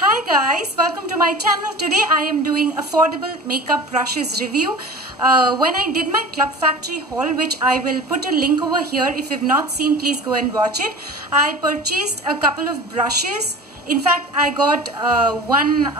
Hi guys, welcome to my channel. Today I am doing affordable makeup brushes review. When I did my Club Factory haul, which I will put a link over here, if you've not seen, please go and watch it. I purchased a couple of brushes. In fact, I got one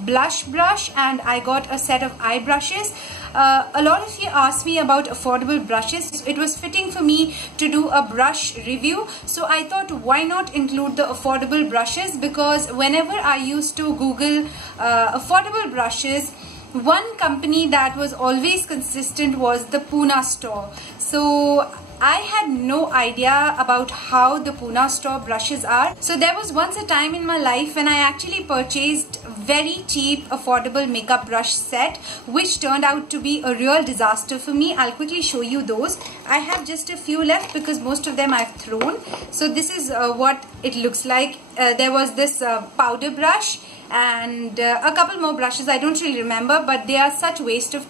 blush brush and I got a set of eye brushes. A lot of you asked me about affordable brushes. It was fitting for me to do a brush review, so I thought why not include the affordable brushes, because whenever I used to Google affordable brushes, one company that was always consistent was the Pune store. So I had no idea about how the Pune store brushes are. So there was once a time in my life when I actually purchased very cheap affordable makeup brush set, which turned out to be a real disaster for me. I'll quickly show you those. I have just a few left because most of them I've thrown. So this is what it looks like. There was this powder brush and a couple more brushes. I don't really remember, but they are such waste of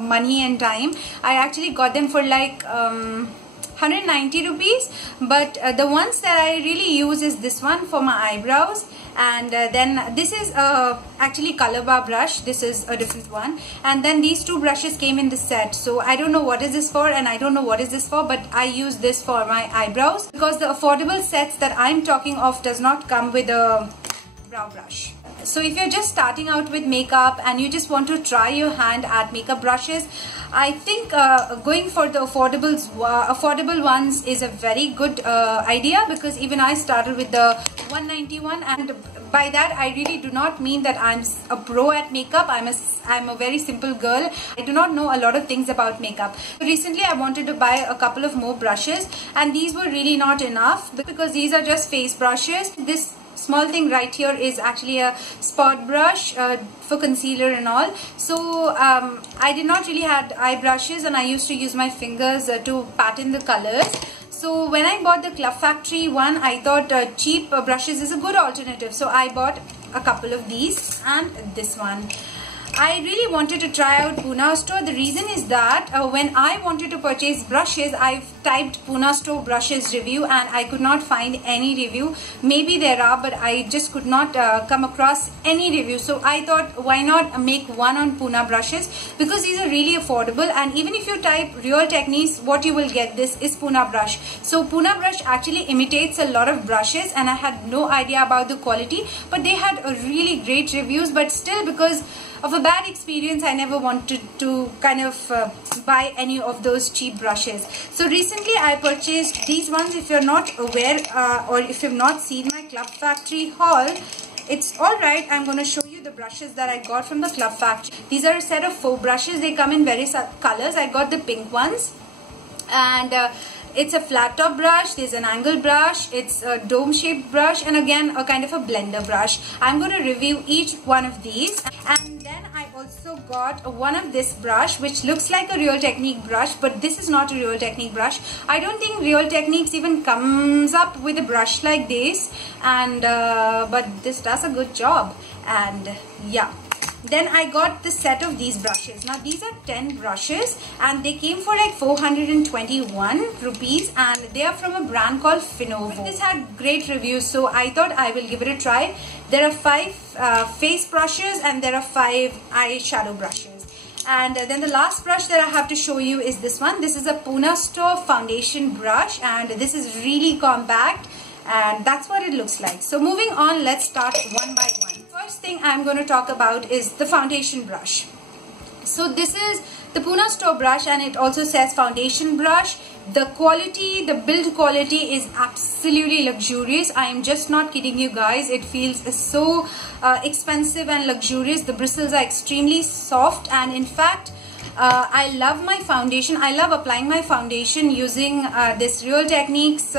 money and time. I actually got them for like 190 rupees, but the ones that I really use is this one for my eyebrows, and then this is actually color bar brush. This is a different one, and then these two brushes came in the set. So I don't know what is this for and I don't know what is this for, but I use this for my eyebrows because the affordable sets that I'm talking of does not come with a brow brush. So if you're just starting out with makeup and you just want to try your hand at makeup brushes, I think going for the affordable ones is a very good idea, because even I started with the 191, and by that I really do not mean that I'm a pro at makeup. I'm a very simple girl. I do not know a lot of things about makeup. Recently I wanted to buy a couple of more brushes, and these were really not enough because these are just face brushes. This small thing right here is actually a spot brush for concealer and all. So I did not really have eye brushes, and I used to use my fingers to pattern the colors. So when I bought the Club Factory one, I thought cheap brushes is a good alternative. So I bought a couple of these and this one. I really wanted to try out Pune store. The reason is that when I wanted to purchase brushes, I've typed Pune store brushes review and I could not find any review. Maybe there are, but I just could not come across any review. So I thought, why not make one on Pune brushes, because these are really affordable, and even if you type Real Techniques, what you will get this is Pune brush. So Pune brush actually imitates a lot of brushes, and I had no idea about the quality, but they had a really great reviews. But still, because of a bad experience, I never wanted to kind of buy any of those cheap brushes. So recently I purchased these ones. If you're not aware or if you've not seen my Club Factory haul, it's alright. I'm going to show you the brushes that I got from the Club Factory. These are a set of 4 brushes. They come in various colors. I got the pink ones, and it's a flat top brush, there's an angle brush, it's a dome shaped brush, and again a kind of a blender brush. I'm going to review each one of these. And then I also got one of this brush which looks like a Real Technique brush, but this is not a Real Technique brush. I don't think Real Techniques even comes up with a brush like this, and but this does a good job. And yeah, then I got the set of these brushes. Now these are 10 brushes and they came for like 421 rupees, and they are from a brand called Finovo. This had great reviews, so I thought I will give it a try. There are 5 face brushes and there are 5 eyeshadow brushes. And then the last brush that I have to show you is this one. This is a Pune store foundation brush, and this is really compact, and that's what it looks like. So moving on, let's start one by one. First thing I'm going to talk about is the foundation brush. So this is the Pune store brush, and it also says foundation brush. The quality, the build quality is absolutely luxurious. I am just not kidding you guys. It feels so expensive and luxurious. The bristles are extremely soft, and in fact I love my foundation. I love applying my foundation using this Real Techniques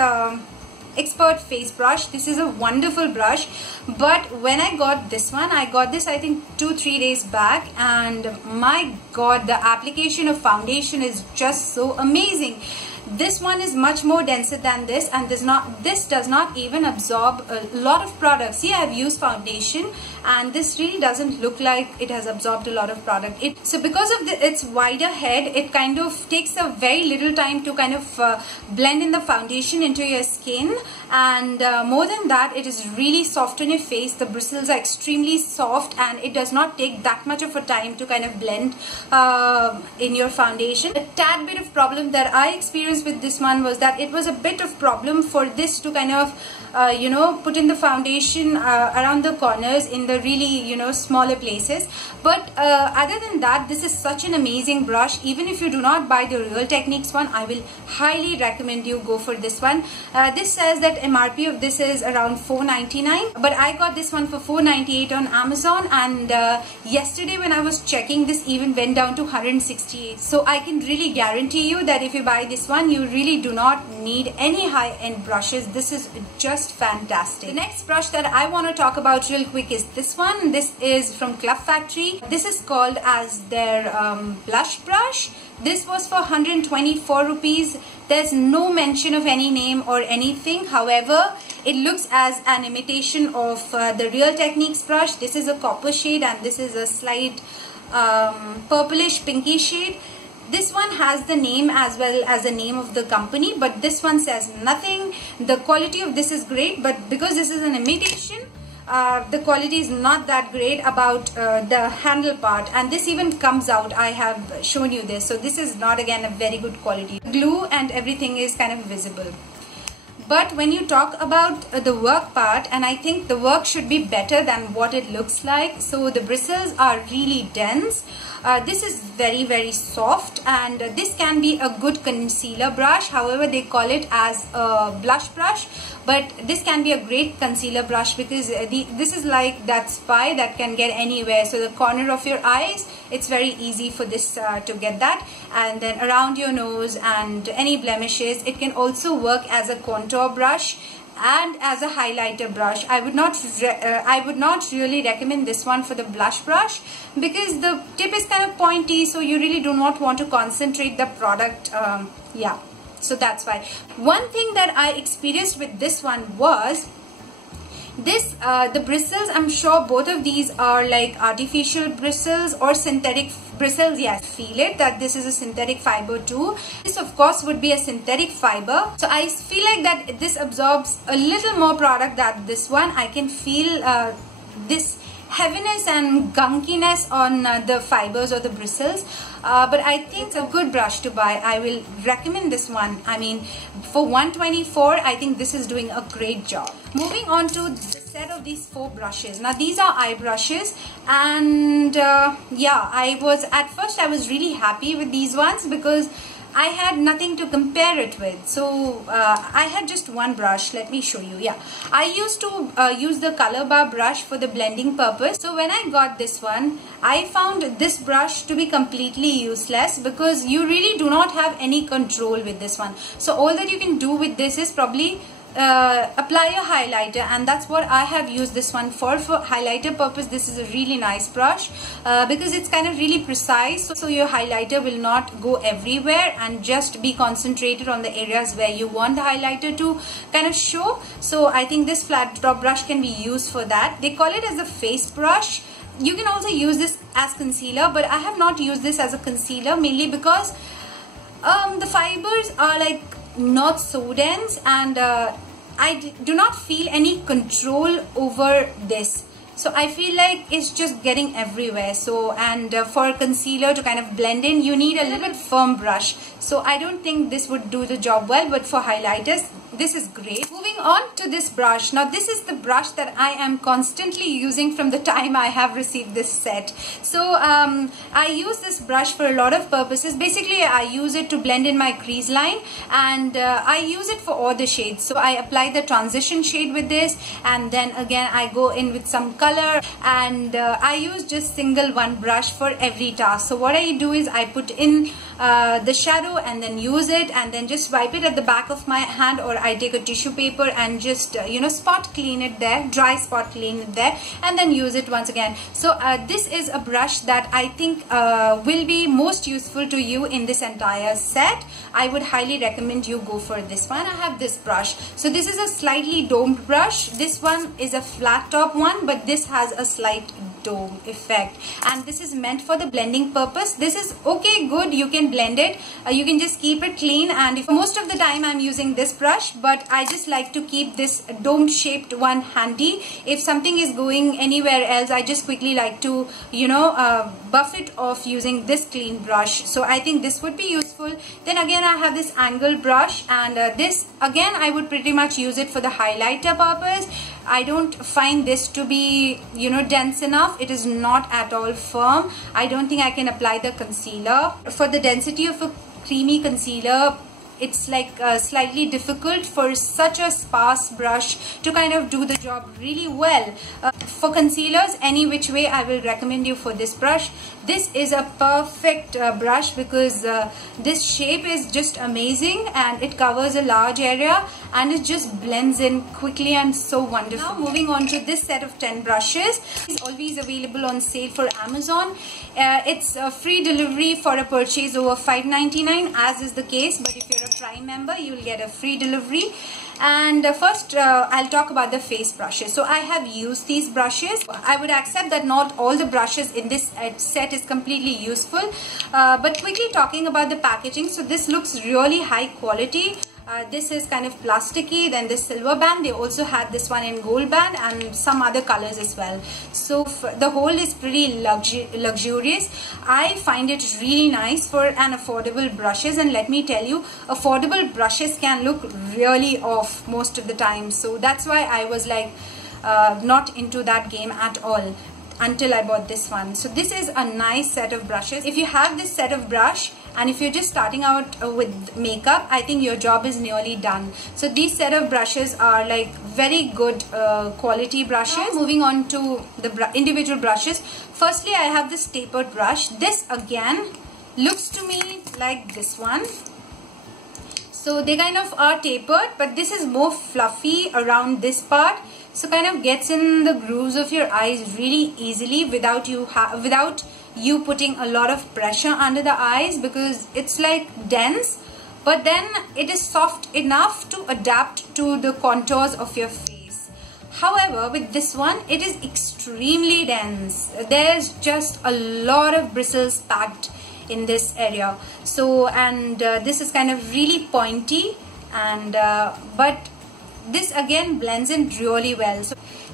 expert face brush. This is a wonderful brush, but when I got this one, I got this I think 2-3 days back, and my god, the application of foundation is just so amazing. This one is much more denser than this, and this does not even absorb a lot of product. See, I have used foundation and this really doesn't look like it has absorbed a lot of product. So because of its wider head, it kind of takes a very little time to kind of blend in the foundation into your skin, and more than that, it is really soft on your face. The bristles are extremely soft and it does not take that much of a time to kind of blend in your foundation. A tad bit of problem that I experienced with this one was that it was a bit of problem for this to kind of put in the foundation around the corners in the really smaller places. But other than that, this is such an amazing brush. Even if you do not buy the Real Techniques one, I will highly recommend you go for this one. This says that MRP of this is around $4.99, but I got this one for $4.98 on Amazon, and yesterday when I was checking, this even went down to $168. So I can really guarantee you that if you buy this one, you really do not need any high-end brushes. This is just fantastic. The next brush that I want to talk about real quick is this one. This is from Club Factory. This is called as their blush brush. This was for 124 rupees. There's no mention of any name or anything. However, it looks as an imitation of the Real Techniques brush. This is a copper shade and this is a slight purplish pinky shade. This one has the name as well as the name of the company, but this one says nothing. The quality of this is great, but because this is an imitation, the quality is not that great about the handle part, and this even comes out. I have shown you this, so this is not again a very good quality. Glue and everything is kind of visible. But when you talk about the work part, and I think the work should be better than what it looks like. So the bristles are really dense. This is very soft, and this can be a good concealer brush. However, they call it as a blush brush, but this can be a great concealer brush because this is like that spy that can get anywhere. So the corner of your eyes, it's very easy for this to get that, and then around your nose and any blemishes. It can also work as a contour brush and as a highlighter brush. I would not really recommend this one for the blush brush because the tip is kind of pointy, so you really do not want to concentrate the product. Yeah, so that's why. One thing that I experienced with this one was this, the bristles. I'm sure both of these are like artificial bristles or synthetic bristles. Yes, feel it that this is a synthetic fiber too. This of course would be a synthetic fiber, so I feel like that this absorbs a little more product than this one. I can feel this heaviness and gunkiness on the fibers or the bristles, but I think it's a good brush to buy. I will recommend this one. I mean, for 124, I think this is doing a great job. Moving on to the set of these 4 brushes. Now these are eye brushes, and yeah, at first I was really happy with these ones because I had nothing to compare it with. So I had just one brush. Let me show you. Yeah, I used to use the color bar brush for the blending purpose. So when I got this one, I found this brush to be completely useless because you really do not have any control with this one. So all that you can do with this is probably apply a highlighter, and that's what I have used this one for highlighter purpose. This is a really nice brush because it's kind of really precise, so your highlighter will not go everywhere and just be concentrated on the areas where you want the highlighter to kind of show. So I think this flat top brush can be used for that. They call it as a face brush. You can also use this as concealer, but I have not used this as a concealer mainly because the fibers are like not so dense, and I do not feel any control over this. So I feel like it's just getting everywhere. So, and for concealer to kind of blend in, you need a little bit firm brush. So I don't think this would do the job well, but for highlighters, this is great. Moving on to this brush. Now this is the brush that I am constantly using from the time I have received this set. So I use this brush for a lot of purposes. Basically I use it to blend in my crease line, and I use it for all the shades. So I apply the transition shade with this, and then again I go in with some color color, and I use just single one brush for every task. So what I do is I put in the shadow and then use it, and then just wipe it at the back of my hand, or I take a tissue paper and just spot clean it there, dry spot clean it there, and then use it once again. So this is a brush that I think will be most useful to you in this entire set. I would highly recommend you go for this one. I have this brush. So this is a slightly domed brush. This one is a flat top one, but this has a slight dome effect, and this is meant for the blending purpose. This is okay, good, you can blend it, you can just keep it clean, and most of the time I'm using this brush, but I just like to keep this dome shaped one handy. If something is going anywhere else, I just quickly like to buff it off using this clean brush. So I think this would be useful. Then again, I have this angle brush, and this again I would pretty much use it for the highlighter purpose. I don't find this to be dense enough. It is not at all firm. I don't think I can apply the concealer. For the density of a creamy concealer, it's like slightly difficult for such a sparse brush to kind of do the job really well. For concealers, any which way, I will recommend you for this brush. This is a perfect brush because this shape is just amazing, and it covers a large area, and it just blends in quickly and so wonderful. Now moving on to this set of 10 brushes. It's always available on sale for Amazon. It's a free delivery for a purchase over $5.99, as is the case, but if you're a Prime member, you will get a free delivery. And first I'll talk about the face brushes. So I have used these brushes. I would accept that not all the brushes in this set is completely useful, but quickly talking about the packaging. So this looks really high quality. This is kind of plasticky. Then this silver band, they also had this one in gold band and some other colors as well. So the whole is pretty luxurious. I find it really nice for an affordable brushes, and let me tell you, affordable brushes can look really off most of the time. So that's why I was like not into that game at all until I bought this one. So this is a nice set of brushes. If you have this set of brush, and if you're just starting out with makeup, I think your job is nearly done. So these set of brushes are like very good quality brushes. Now moving on to the individual brushes. Firstly, I have this tapered brush. This again looks to me like this one. So they kind of are tapered, but this is more fluffy around this part. So kind of gets in the grooves of your eyes really easily without you putting a lot of pressure under the eyes, because it's like dense, but then it is soft enough to adapt to the contours of your face. However, with this one, it is extremely dense. There's just a lot of bristles packed in this area. So, and this is kind of really pointy, and but this again blends in really well.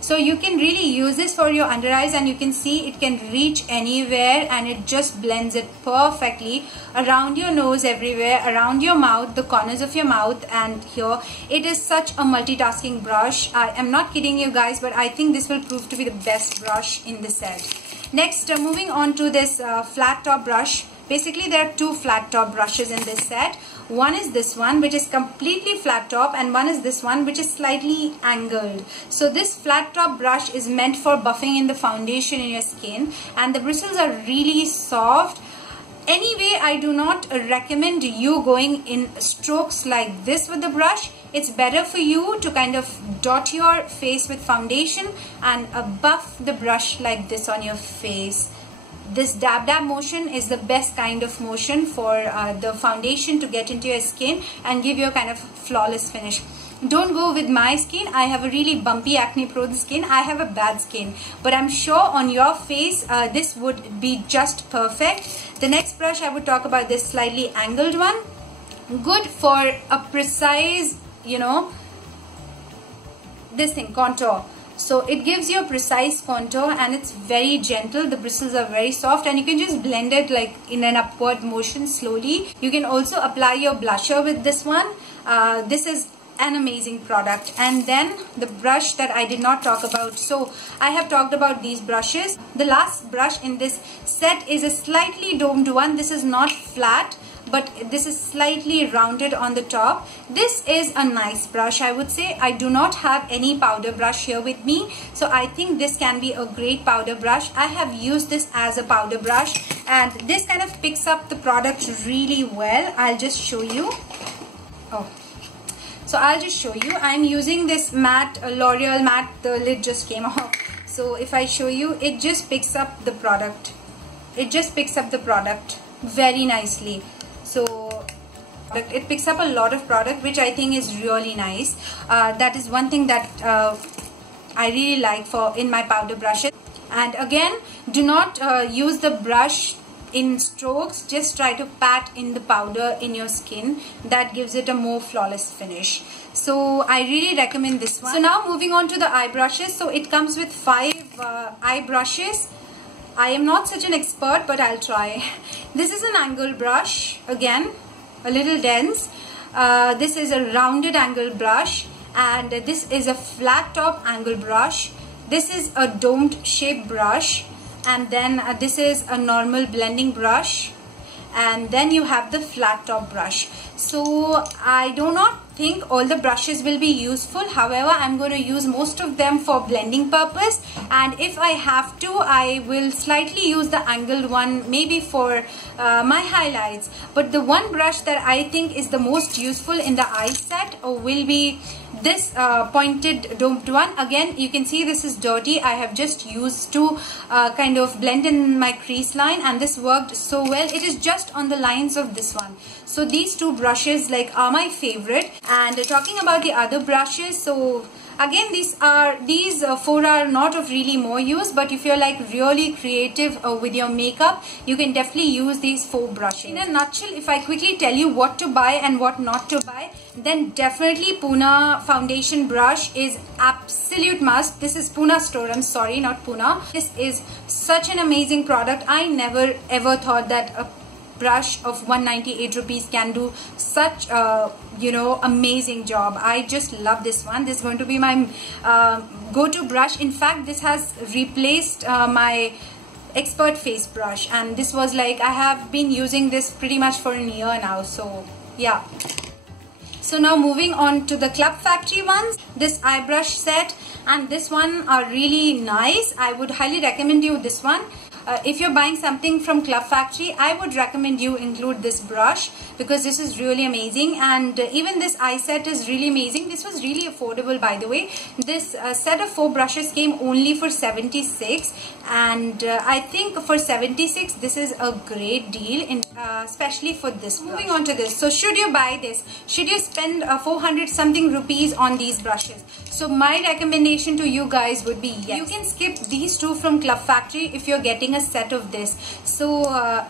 So you can really use this for your under eyes, and you can see it can reach anywhere, and it just blends it perfectly around your nose, everywhere, around your mouth, the corners of your mouth, and here. It is such a multitasking brush. I am not kidding you guys, but I think this will prove to be the best brush in the set. Next, moving on to this flat top brush. Basically, there are two flat top brushes in this set. One is this one, which is completely flat top, and one is this one, which is slightly angled. So this flat top brush is meant for buffing in the foundation in your skin, and the bristles are really soft. Anyway, I do not recommend you going in strokes like this with the brush. It's better for you to kind of dot your face with foundation and buff the brush like this on your face. This dab motion is the best kind of motion for the foundation to get into your skin and give you a kind of flawless finish. Don't go with my skin. I have a really bumpy acne prone skin. I have a bad skin, but I'm sure on your face this would be just perfect. The next brush I would talk about, this slightly angled one. Good for a precise, this thing, contour. So it gives you a precise contour, and it's very gentle. The bristles are very soft, and you can just blend it like in an upward motion slowly. You can also apply your blusher with this one. This is an amazing product. And then the brush that I did not talk about. So I have talked about these brushes. The last brush in this set is a slightly domed one. This is not flat, but this is slightly rounded on the top. This is a nice brush, I would say. I do not have any powder brush here with me, so I think this can be a great powder brush. I have used this as a powder brush, and this kind of picks up the product really well. I'll just show you. So I'll just show you. I'm using this matte, L'Oreal matte. The lid just came off. So if I show you, it just picks up the product. It just picks up the product very nicely. So it picks up a lot of product, which I think is really nice. That is one thing that I really like in my powder brushes. And again, do not use the brush in strokes. Just try to pat in the powder in your skin. That gives it a more flawless finish. So I really recommend this one. So now moving on to the eye brushes. So it comes with 5 eye brushes. I am not such an expert, but I'll try. This is an angle brush, again a little dense. This is a rounded angle brush, and this is a flat top angle brush. This is a domed shape brush, and then this is a normal blending brush, and then you have the flat top brush. So I do not think all the brushes will be useful. However, I'm going to use most of them for blending purpose, and if I have to, I will slightly use the angled one maybe for my highlights. But the one brush that I think is the most useful in the eye set will be this pointed domed one. Again, you can see this is dirty. I have just used to kind of blend in my crease line, and this worked so well. It is just on the lines of this one. So these 2 brushes are my favorite. And talking about the other brushes, so again these 4 are not of really more use, but if you're like really creative with your makeup, you can definitely use these 4 brushes. In a nutshell, if I quickly tell you what to buy and what not to buy, then definitely Pune foundation brush is absolute must. This is Pune store, I'm sorry, not Pune. This is such an amazing product. I never ever thought that a brush of 198 rupees can do such amazing job. I just love this one. This is going to be my go-to brush. In fact, this has replaced my expert face brush, and this was like, I have been using this pretty much for a year now. So yeah. So now moving on to the Club Factory ones. This eye brush set and this one are really nice. I would highly recommend you this one. If you're buying something from Club Factory, I would recommend you include this brush, because this is really amazing, and even this eye set is really amazing. This was really affordable, by the way. This set of 4 brushes came only for 76, and I think for 76 this is a great deal, especially for this brush. Moving on to this, so should you buy this? Should you spend 400 something rupees on these brushes? So my recommendation to you guys would be yes. You can skip these 2 from Club Factory if you're getting a set of this. So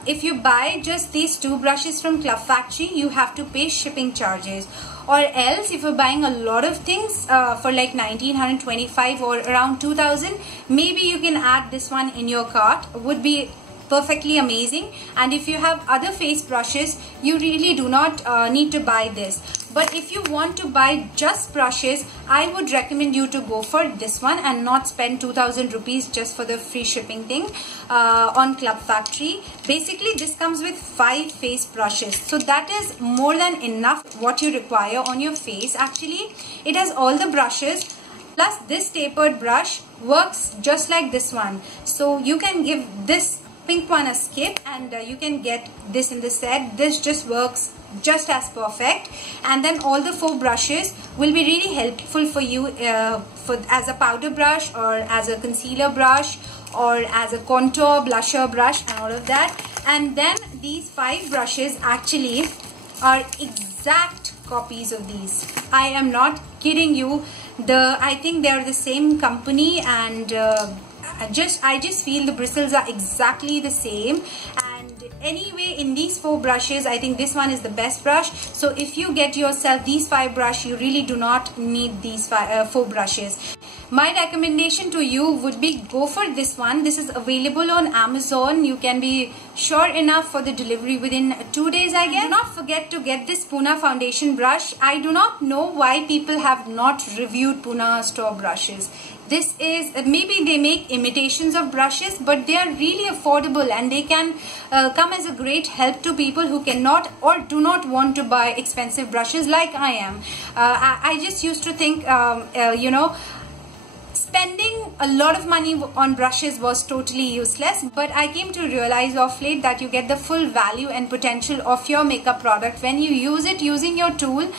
if you buy just these 2 brushes from Club Factory, you have to pay shipping charges. Or else, if you're buying a lot of things for like 1925 or around 2000, maybe you can add this one in your cart. Would be perfectly amazing. And if you have other face brushes, you really do not need to buy this. But if you want to buy just brushes, I would recommend you to go for this one and not spend 2000 rupees just for the free shipping thing on Club Factory. Basically, this comes with 5 face brushes. So that is more than enough what you require on your face. Actually, it has all the brushes. Plus, this tapered brush works just like this one. So you can give this pink one a skip, and you can get this in the set. This just works just as perfect, and then all the 4 brushes will be really helpful for you as a powder brush, or as a concealer brush, or as a contour blusher brush, and all of that. And then these 5 brushes actually are exact copies of these. I am not kidding you. I think they are the same company, and I just feel the bristles are exactly the same. And anyway, in these 4 brushes, I think this one is the best brush. So if you get yourself these 5 brushes, you really do not need these 4 brushes. My recommendation to you would be go for this one. This is available on Amazon. You can be sure enough for the delivery within 2 days, I guess. Do not forget to get this Pune foundation brush. I do not know why people have not reviewed Pune store brushes. This is, maybe they make imitations of brushes, but they are really affordable and they can come as a great help to people who cannot or do not want to buy expensive brushes like I am. I just used to think, you know, spending a lot of money on brushes was totally useless, but I came to realize of late that you get the full value and potential of your makeup product when you use it using your tool.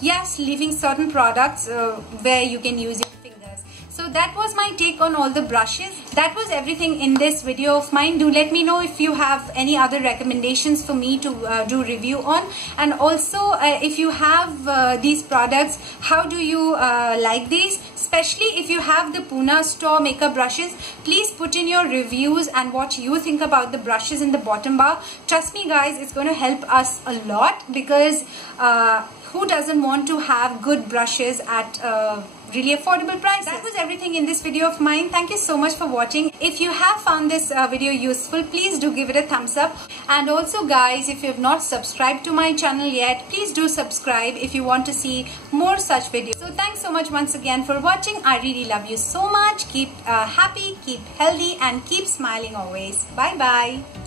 Yes, leaving certain products where you can use your fingers. So that was my take on all the brushes. That was everything in this video of mine. Do let me know if you have any other recommendations for me to do review on, and also if you have these products, how do you like these? Especially if you have the Pune store makeup brushes, please put in your reviews and what you think about the brushes in the bottom bar. Trust me guys, it's going to help us a lot, because who doesn't want to have good brushes at really affordable prices? That was everything in this video of mine. Thank you so much for watching. If you have found this video useful, please do give it a thumbs up. And also guys, if you have not subscribed to my channel yet, please do subscribe if you want to see more such videos. So thanks so much once again for watching. I really love you so much. Keep happy, keep healthy, and keep smiling always. Bye bye.